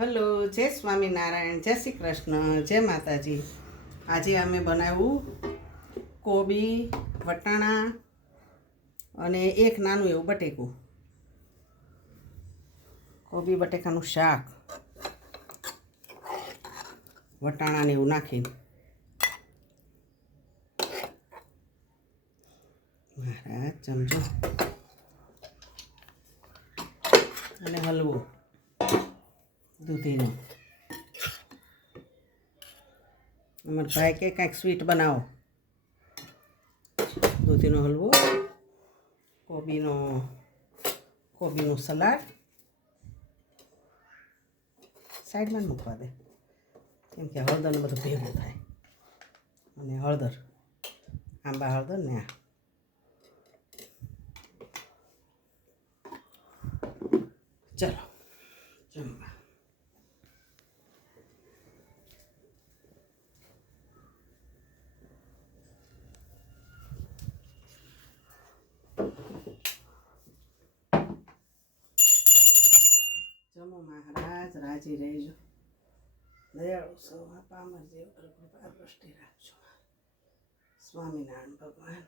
Hello, જય સ્વામિનારાયણ, જય શ્રી કૃષ્ણ, જય માતાજી. આજે અમે બનાવ્યું કોબી, વટાણા અને એક નાનું એવું બટેકું. કોબી બટેકાનું શાક. વટાણાને એવું નાખીને. મારા ચમચો અને હલવો. દૂધીનો. અમારા ભાઈ કે કાંઈક સ્વીટ બનાવો. દૂધીનો હલવો, કોબીનો, કોબીનું સલાડ. સાઈડમાં મૂકવા દે. કેમ કે હળદરને બધું ભેગું થાય. અને હળદર. આંબા હળદર ને આ. ચલો, જમવા. મહારાજ રાજી રહેજો. દયાળુ સૌ પામર જેવ પર કૃપા દ્રષ્ટિ રાખજો. સ્વામિનારાયણ ભગવાન